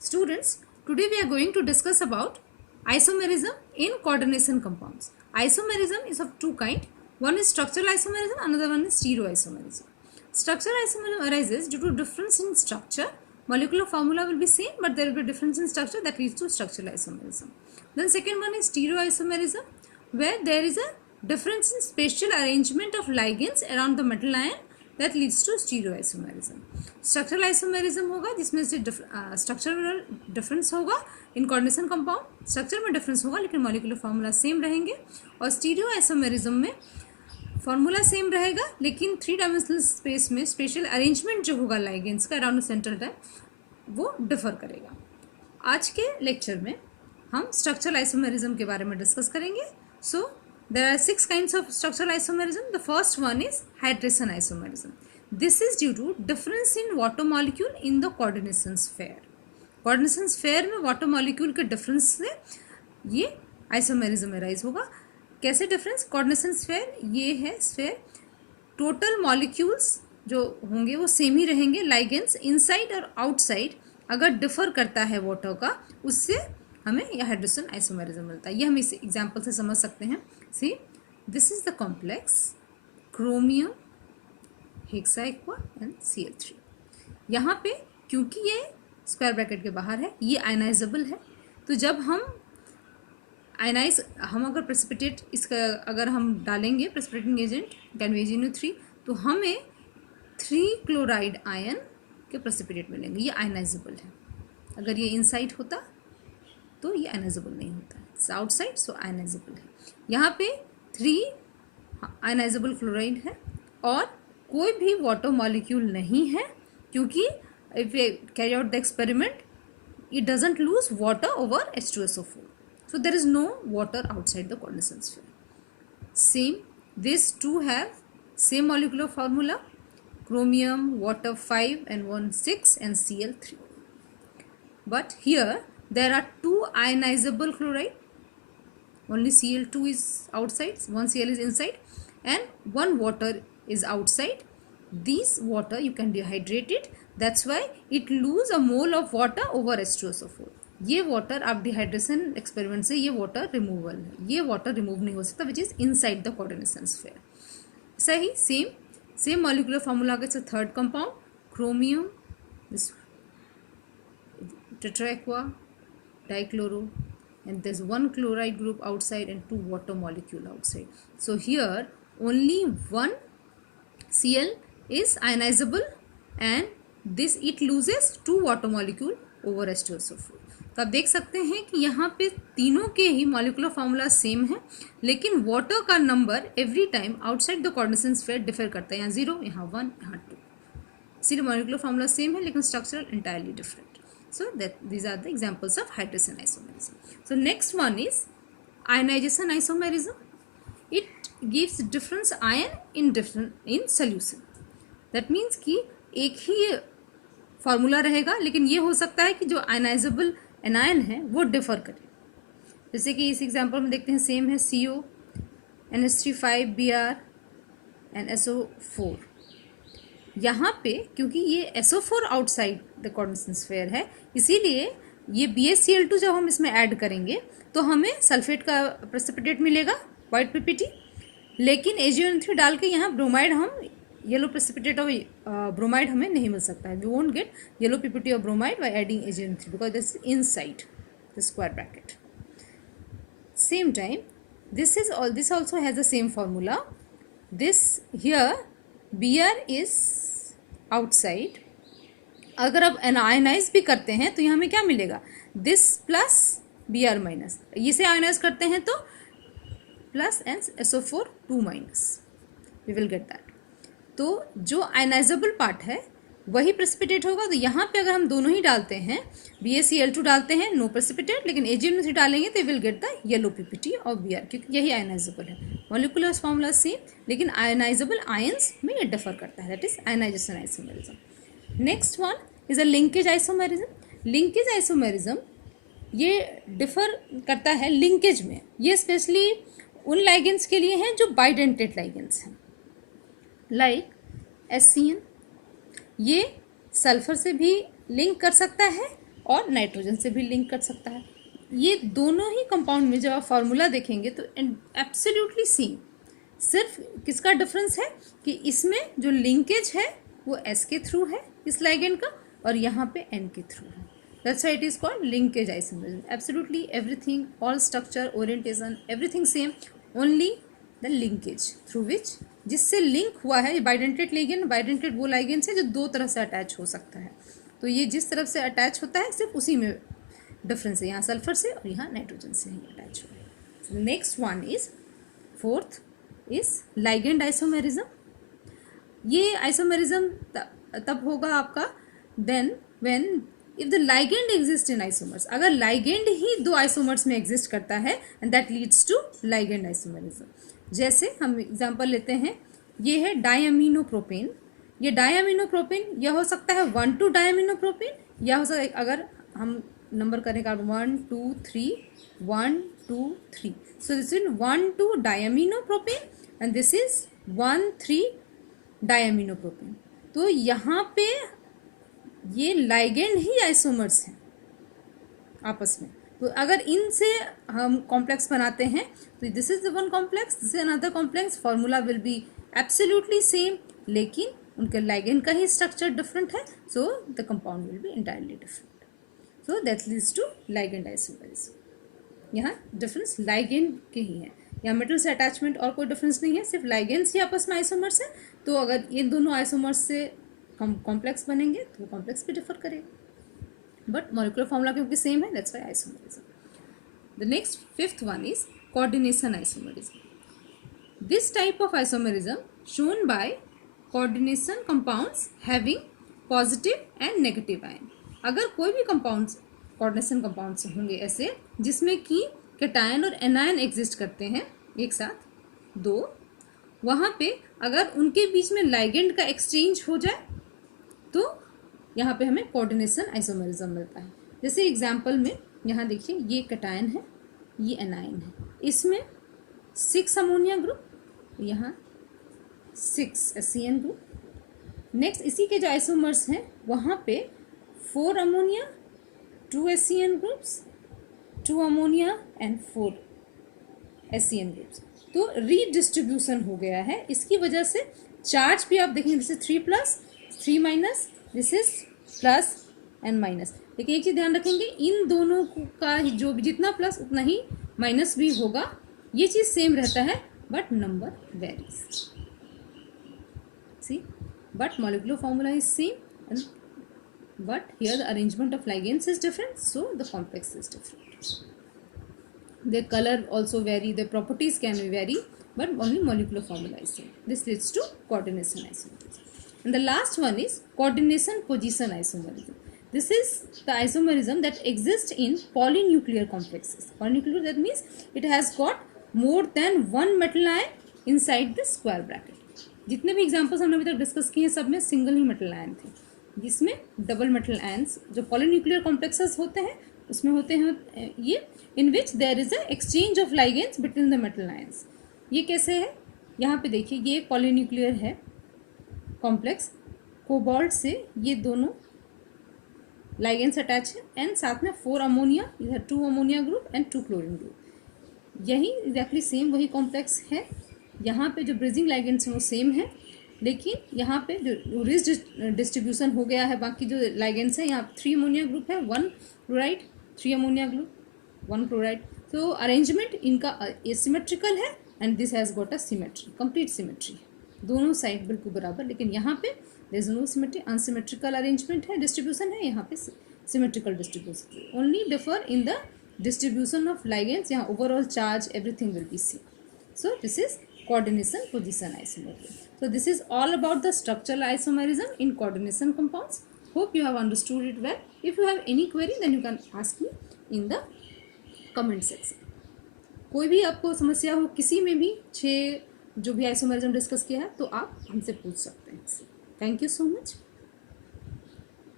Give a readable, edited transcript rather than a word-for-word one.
Students, today we are going to discuss about isomerism in coordination compounds. Isomerism is of two kinds. One is structural isomerism, another one is stereoisomerism. Structural isomerism arises due to difference in structure. Molecular formula will be same, but there will be difference in structure that leads to structural isomerism. Then second one is stereoisomerism, where there is a difference in spatial arrangement of ligands around the metal ion that leads to stereoisomerism. Structural isomerism होगा जिसमें से structural difference होगा in coordination compound, structure में difference होगा लेकिन molecular formula same रहेंगे. और stereo isomerism में फार्मूला सेम रहेगा लेकिन थ्री डायमेंशनल स्पेस में स्पेशल अरेंजमेंट जो होगा लाइगेंड्स का अराउंड सेंट्रल टाइम वो डिफर करेगा. आज के लेक्चर में हम स्ट्रक्चरल आइसोमेरिज्म के बारे में डिस्कस करेंगे. सो there are 6 kinds of structural isomerism. The first one is hydration isomerism. This is due to difference in water molecule in the coordination sphere. Coordination sphere में water molecule के difference से ये isomerism arise होगा. कैसे difference? Coordination sphere ये है sphere. Total molecules जो होंगे वो same ही रहेंगे. Ligands inside और outside अगर differ करता है water का उससे हमें यह हाइड्रेशन आइसोमेरिज्म मिलता है. ये हम इस एग्जाम्पल से समझ सकते हैं. See this is the complex chromium hexaaqua and Cl3. यहाँ पे क्योंकि ये स्क्वायर ब्रैकेट के बाहर है ये आयनाइजेबल है, तो जब हम अगर प्रेसिपिटेट इसका अगर हम डालेंगे प्रेसिपिटेटिंग एजेंट कैनवेजिनो 3 तो हमें 3 क्लोराइड आयन के प्रेसिपिटेट मिलेंगे. ये आयनाइजेबल है. अगर ये इनसाइड होता तो ये आयनाइजेबल नहीं होता है. आउटसाइड सो आयनाइजेबल है. यहाँ पे 3 आयनाइजेबल क्लोराइड है और कोई भी वाटर मॉलिक्यूल नहीं है क्योंकि if we carry out the experiment it doesn't lose water over H2SO4. So there is no water outside the coordination sphere. Same this to have same molecular formula chromium, water 5 and 1 6 and Cl3. But here there are 2 ionizable chloride. Only Cl2 is outside, 1 Cl is inside and 1 water is outside. This water you can dehydrate it. That's why it lose a mole of water over H2SO4. ये water आप dehydration experiment से ये water removal है. ये water remove नहीं हो सकता which is inside the coordination sphere. सही सेम मॉलिक्यूलर फार्मूला का third compound chromium this tetraaqua dichloro and there's 1 chloride group outside and 2 water molecule outside. So here only 1 Cl is ionizable and this it loses 2 water molecule over H2SO4. तो आप देख सकते हैं कि यहाँ पे तीनों के ही मॉलिक्यूलर फार्मूला सेम है लेकिन वाटर का number every time outside the coordination sphere differ करता है. यहाँ 0, यहाँ 1, यहाँ 2. इसलिए मॉलिक्यूलर फार्मूला सेम है लेकिन structural entirely different. So that these are the examples of hydration isomerism. So next one is ionization isomerism. It gives difference ion in solution. That means कि एक ही फार्मूला रहेगा लेकिन ये हो सकता है कि जो आयनाइजेबल एनायन है वो डिफर करे. जैसे कि इस एग्जांपल में देखते हैं सेम है CO NH3 Br and SO4. यहाँ पे क्योंकि ये SO4 outside the coordination sphere है इसीलिए ये BaCl2 जब हम इसमें ऐड करेंगे तो हमें सल्फेट का प्रेसिपिटेट मिलेगा वाइट PPT. लेकिन AgNO3 डाल के यहाँ ब्रोमाइड हम येलो प्रेसिपिटेट ऑफ ब्रोमाइड हमें नहीं मिल सकता है. We won't get yellow PPT of bromide by adding AgNO3 because this is inside the square bracket. Same time this also has the same formula. This here Br is outside. अगर आप ionise भी करते हैं तो यहाँ हमें क्या मिलेगा दिस प्लस Br माइनस. इसे आयनाइज करते हैं तो plus and SO4 2 minus we will get that. तो जो आयनाइजेबल पार्ट है वही प्रेसिपिटेट होगा. तो यहाँ पे अगर हम दोनों ही डालते हैं BaCl2 डालते हैं नो प्रेसिपिटेट लेकिन AgNO3 डालेंगे तो will get the yellow PPT of Br क्योंकि यही आयनाइजेबल है. मॉलिक्यूलर फार्मूला सेम लेकिन आयनाइजेबल आयंस में ये डिफर करता है. That is ionization isomerism. Next one is a linkage isomerism. Linkage isomerism ये डिफर करता है लिंकेज में. ये स्पेशली उन लाइगेंड्स के लिए हैं जो बाइडेंटेड लाइगेंड्स हैं लाइक HCN. ये सल्फर से भी लिंक कर सकता है और नाइट्रोजन से भी लिंक कर सकता है। ये दोनों ही कंपाउंड में जब आप फार्मूला देखेंगे तो एब्सोल्युटली सेम, सिर्फ किसका डिफरेंस है कि इसमें जो लिंकेज है वो S के थ्रू है इस लाइगेंड का, और यहाँ पे N के थ्रू है। That's why it is called linkage isomerism. Absolutely everything, all structure, orientation, everything same, only the linkage through which, जिससे लिंक हुआ है बाइडेंटेड लिगेंड, बाइडेंटेड वो लिगेंड से जो दो तरह से अटैच हो सकता है। तो ये जिस तरफ से अटैच होता है सिर्फ उसी में डिफरेंस है, यहाँ सल्फर से और यहाँ नाइट्रोजन से ही अटैच हुआ है। Next one is fourth is ligand isomerism. ये आइसोमेरिज्म तब होगा आपका then when if the ligand exist in isomers, अगर लाइगेंड ही दो आइसोमर्स में एग्जिस्ट करता है and that leads to ligand isomerism. जैसे हम एग्जांपल लेते हैं, ये है डायअमीनोप्रोपेन। ये डायअमीनोप्रोपेन यह हो सकता है 1,2 डायअमीनोप्रोपेन, या हो सकता है अगर हम नंबर करेंगे 1 2 3 1 2 3, so this is 1,2 diaminopropane and this is 1,3 diaminopropane. तो यहाँ पे ये लाइगेंड ही आइसोमर्स हैं आपस में। तो अगर इनसे हम कॉम्प्लेक्स बनाते हैं तो this is the one complex, this is another complex, formula will be absolutely same, लेकिन उनके लाइगेंड का ही स्ट्रक्चर डिफरेंट है, so the compound will be entirely different. So that leads to ligand isomerism. यहाँ difference ligand के ही है, यहाँ मेटल से अटैचमेंट और कोई डिफरेंस नहीं है, सिर्फ लाइगेंड्स ही आपस में आइसोमर्स है। तो अगर इन दोनों आइसोमर्स से हम कॉम्प्लेक्स बनेंगे तो वो कॉम्प्लेक्स भी डिफर करेगा, बट मॉलिक्यूलर फॉर्मूला क्योंकि सेम है, that's why isomerism. The next fifth one is coordination isomerism. This type of isomerism shown by coordination compounds having positive and negative ion. अगर कोई भी कंपाउंड्स कोऑर्डिनेशन कंपाउंड्स होंगे ऐसे जिसमें कि कैटायन और एनायन एग्जिस्ट करते हैं एक साथ दो, वहाँ पे अगर उनके बीच में लाइगेंड का एक्सचेंज हो जाए तो यहाँ पे हमें कोऑर्डिनेशन आइसोमेरिज्म मिलता है। जैसे एग्जांपल में यहाँ देखिए, ये कैटायन है, ये एनायन है, इसमें 6 अमोनिया ग्रुप, यहाँ 6 SCN ग्रुप। नेक्स्ट इसी के जो आइसोमर्स हैं वहाँ पे 4 ammonia, 2 SCN groups, 2 ammonia and 4 SCN groups. तो रीडिस्ट्रीब्यूशन हो गया है, इसकी वजह से चार्ज भी आप देखेंगे, जैसे 3+, 3-, this is plus and minus. लेकिन एक चीज़ ध्यान रखेंगे, इन दोनों का जो भी जितना प्लस उतना ही माइनस भी होगा, ये चीज़ सेम रहता है but number varies. See, but molecular formula is same, but here the arrangement of ligands is different, so the complex is different. Their color also vary, their properties can vary, but only molecular formula is same. This leads to coordination isomerism. And the last one is coordination position isomerism. This is the isomerism that exists in polynuclear complexes. Polynuclear, that means it has got more than one metal ion inside the square bracket. जितने भी examples हमने अभी तक discuss किए हैं सब में single ही metal ion थे, जिसमें डबल मेटल आयन्स जो पॉलीन्यूक्लियर कॉम्प्लेक्सेस होते हैं उसमें होते हैं ये, in which there is a exchange of ligands between the metal ions. ये कैसे है, यहाँ पे देखिए, ये एक पॉलीन्यूक्लियर है कॉम्प्लेक्स, कोबाल्ट से ये दोनों लाइगेंड्स अटैच है एंड साथ में 4 अमोनिया, इधर 2 ammonia group and 2 chlorine group. यही एग्जैक्टली सेम वही कॉम्प्लेक्स है। यहाँ पे जो ब्रिजिंग लाइगेंड्स हैं वो सेम है, लेकिन यहाँ पे जो रिज डिस्ट्रीब्यूशन हो गया है, बाकी जो लाइगेंड्स हैं यहाँ 3 अमोनिया ग्रुप है, 1 क्लोराइड, 3 अमोनिया ग्रुप, 1 क्लोराइड। तो अरेंजमेंट इनका एसिमेट्रिकल है and this has got a symmetry, complete symmetry, दोनों साइड बिल्कुल बराबर। लेकिन यहाँ पे there is no symmetry, unsymmetrical arrangement है, डिस्ट्रीब्यूशन है, यहाँ पे symmetrical distribution. Only differ in the distribution of ligands, यहाँ overall charge everything will be same. So this is coordination position isomerism. So this is all about the structural isomerism in coordination compounds. Hope you have understood it well. If you have any query then you can ask me in the comment section. कोई भी आपको समस्या हो किसी में भी 6 जो भी आइसोमेरिज्म डिस्कस किया है तो आप हमसे पूछ सकते हैं। Thank you so much.